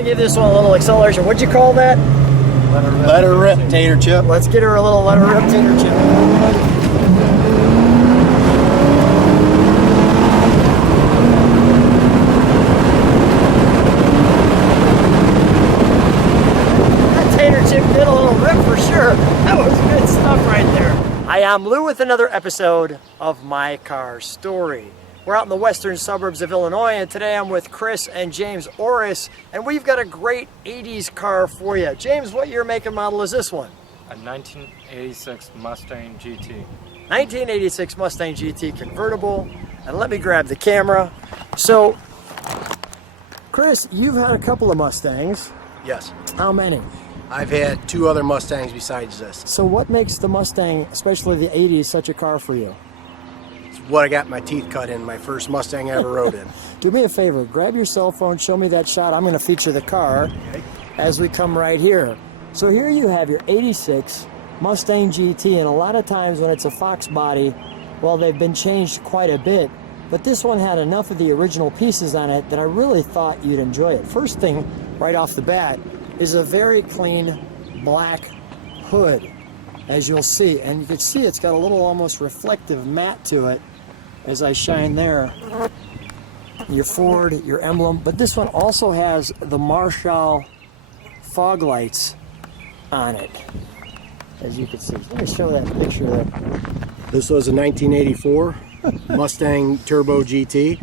gonna give this one a little acceleration. What'd you call that? Let her rip, tater chip. Let's get her a little let her rip tater chip. That tater chip did a little rip for sure. That was good stuff right there. Hi, I'm Lou with another episode of My Car Story. We're out in the western suburbs of Illinois, and today I'm with Chris and James Oros, and we've got a great 80s car for you. James, what year, make, and model is this one? A 1986 Mustang GT. 1986 Mustang GT Convertible. And let me grab the camera. So, Chris, you've had a couple of Mustangs. Yes. How many? I've had two other Mustangs besides this. So what makes the Mustang, especially the 80s, such a car for you? It's what I got my teeth cut in, my first Mustang I ever rode in. Do me a favor, grab your cell phone, show me that shot. I'm going to feature the car as we come right here. So here you have your 86 Mustang GT, and a lot of times when it's a Fox body, well, they've been changed quite a bit, but this one had enough of the original pieces on it that I really thought you'd enjoy it. First thing, right off the bat, is a very clean black hood, as you'll see, and you can see it's got a little almost reflective matte to it as I shine there. Your Ford, your emblem, but this one also has the Marshall fog lights on it, as you can see. Let me show that picture there. This was a 1984 Mustang Turbo GT,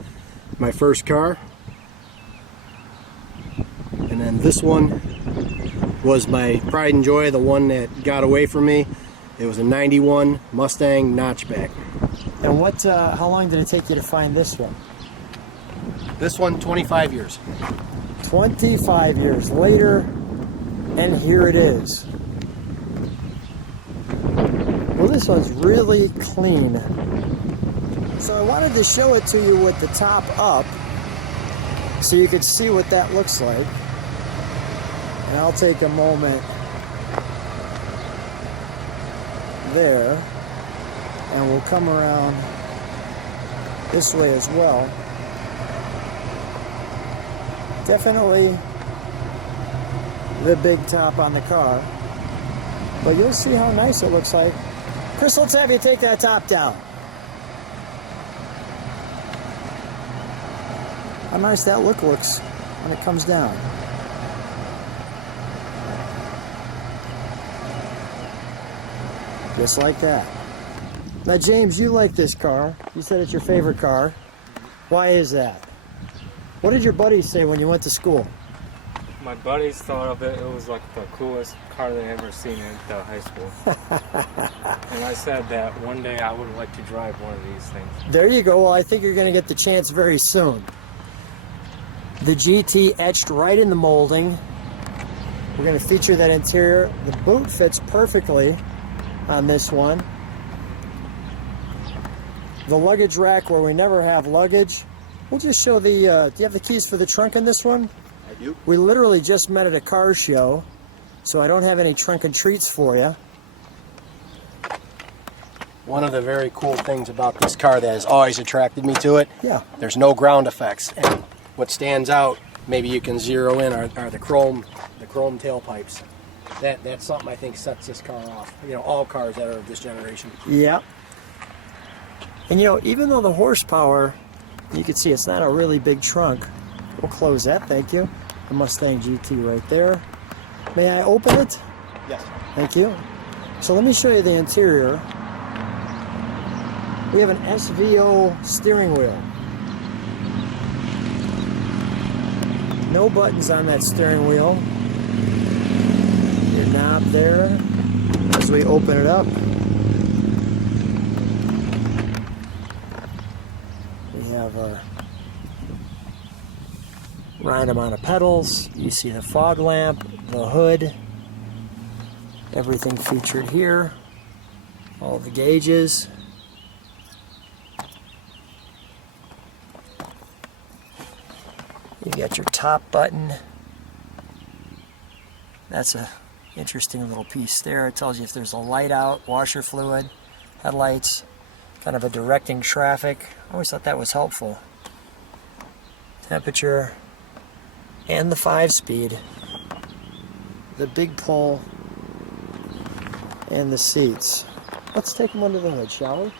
my first car. And then this one was my pride and joy, the one that got away from me. It was a 91 Mustang notchback. And what? How long did it take you to find this one? This one, 25 years. 25 years later, and here it is. Well, this one's really clean. So I wanted to show it to you with the top up so you could see what that looks like. And I'll take a moment there, and we'll come around this way as well. Definitely the big top on the car, but you'll see how nice it looks like. Chris, let's have you take that top down. How nice that looks when it comes down. Just like that. Now, James, you like this car. You said it's your favorite car. Why is that? What did your buddies say when you went to school? My buddies thought of it, it was like the coolest car they ever seen at high school. And I said that one day I would like to drive one of these things. There you go. Well, I think you're going to get the chance very soon. The GT etched right in the molding. We're going to feature that interior. The boot fits perfectly on this one. The luggage rack where we never have luggage. We'll just show the, do you have the keys for the trunk in this one? I do. We literally just met at a car show, so I don't have any trunk and treats for you. One of the very cool things about this car that has always attracted me to it, Yeah. there's no ground effects. And what stands out, maybe you can zero in, are the chrome tailpipes. That's something I think sets this car off. You know, all cars that are of this generation. Yeah. And you know, even though the horsepower, you can see it's not a really big trunk. We'll close that, thank you. The Mustang GT right there. May I open it? Yes. Thank you. So let me show you the interior. We have an SVO steering wheel. No buttons on that steering wheel. Your knob there as we open it up. We have a right amount of pedals. You see the fog lamp, the hood, everything featured here, all the gauges. You got your top button. That's a interesting little piece there. It tells you if there's a light out, washer fluid, headlights, kind of a directing traffic. I always thought that was helpful. Temperature, and the 5-speed, the big pull, and the seats. Let's take them under the hood, shall we?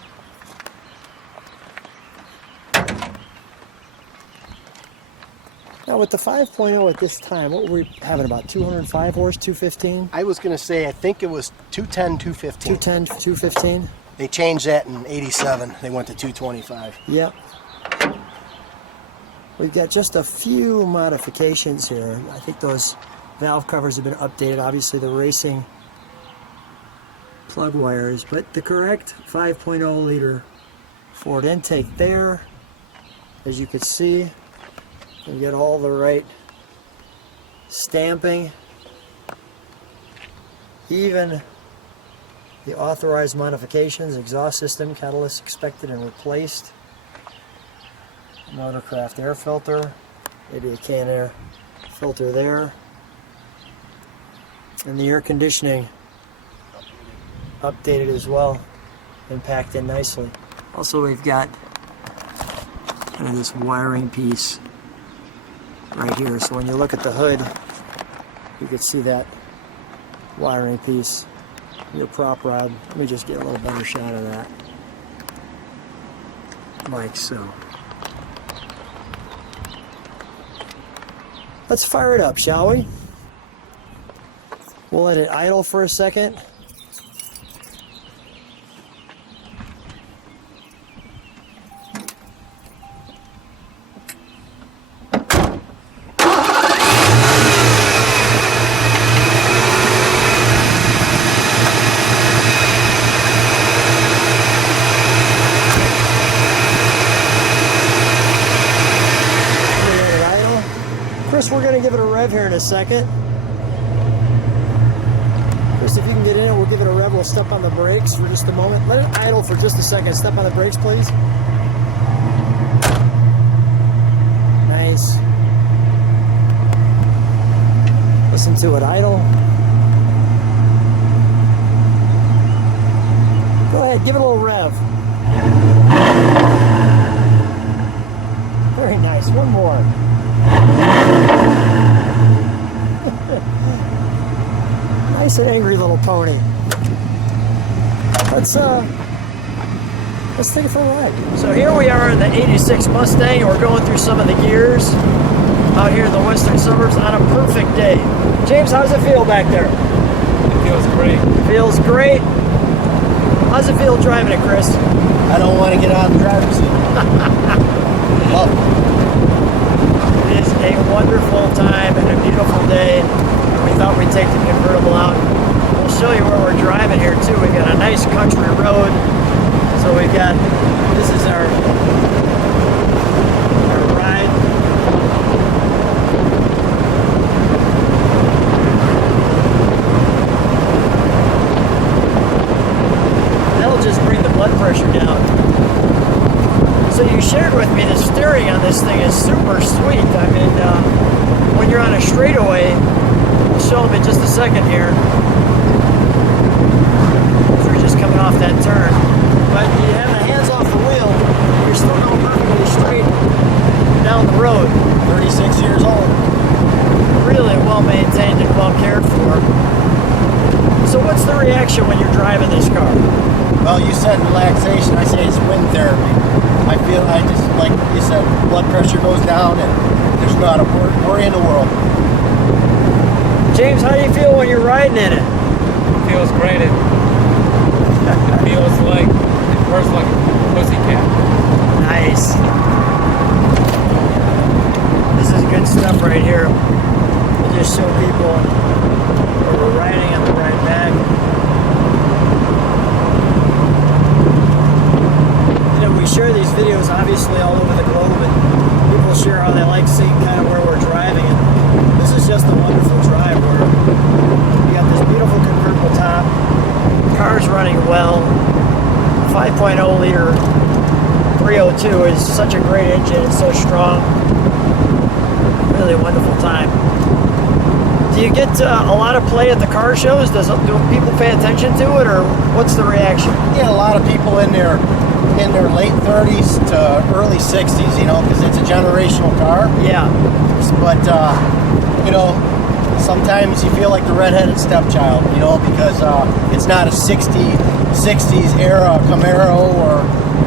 Now with the 5.0 at this time, what were we having, about 205 horse, 215? I was going to say, I think it was 210, 215. 210, 215? They changed that in 87. They went to 225. Yep. We've got just a few modifications here. I think those valve covers have been updated. Obviously the racing plug wires, but the correct 5.0 liter Ford intake there, as you can see. You get all the right stamping, even the authorized modifications, exhaust system, catalyst expected and replaced, Motorcraft air filter, maybe a can air filter there, and the air conditioning updated as well and packed in nicely. Also, we've got kind of this wiring piece right here, so when you look at the hood you can see that wiring piece, your prop rod. Let me just get a little better shot of that, like so. Let's fire it up, shall we? We'll let it idle for a second. Chris, we're going to give it a rev here in a second. Chris, if you can get in it, we'll give it a rev. We'll step on the brakes for just a moment. Let it idle for just a second. Step on the brakes, please. Nice. Listen to it idle. Go ahead, give it a little rev. Very nice. One more. Nice and angry little pony. Let's take it for a ride. So here we are in the 86 Mustang. We're going through some of the gears out here in the western suburbs on a perfect day. James, how does it feel back there? It feels great. Feels great. How's it feel driving it, Chris? I don't want to get out of the driver's seat. Love it. It is a wonderful time and a beautiful day. We thought we'd take the convertible out. We'll show you where we're driving here too. We got a nice country road. So we got, this is our ride. That'll just bring the blood pressure down. So you shared with me the steering on this thing is super sweet. I mean, when you're on a straightaway, I'll show them in just a second here. So we're just coming off that turn. But you have the hands off the wheel, you're still going perfectly straight down the road. 36 years old. Really well maintained and well cared for. So what's the reaction when you're driving this car? Well, you said relaxation. I say it's wind therapy. I feel, I just, like you said, blood pressure goes down and there's not a worry in the world. James, how do you feel when you're riding in it? It feels great. It feels like, it purrs like a pussycat. Nice. This is good stuff right here. We'll just show people where we're riding on the ride back. You know, we share these videos obviously all over the globe, and people share how they like seeing kind of where we're driving. And this is just a wonderful drive where you got this beautiful convertible top, car's running well, 5.0 liter 302 is such a great engine, it's so strong, really a wonderful time. Do you get a lot of play at the car shows? Do people pay attention to it, or what's the reaction? Yeah, a lot of people in their late 30s to early 60s, you know, because it's a generational car. Yeah. But you know, sometimes you feel like the redheaded stepchild, you know, because it's not a 60s era Camaro or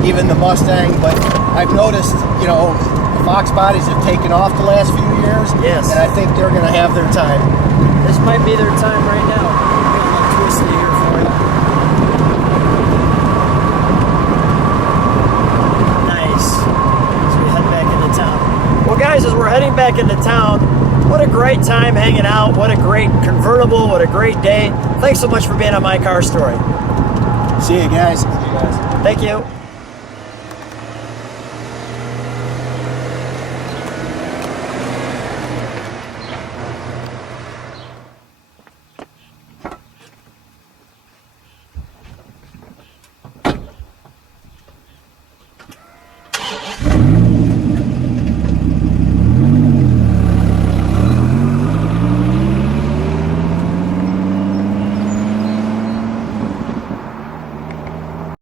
even the Mustang, but I've noticed, you know, the Fox bodies have taken off the last few years. Yes. And I think they're going to have their time. This might be their time right now. Got a little twisty here for you. Nice. As we head back into town. Well, guys, as we're heading back into town, what a great time hanging out. What a great convertible. What a great day. Thanks so much for being on My Car Story. See you guys. Thank you.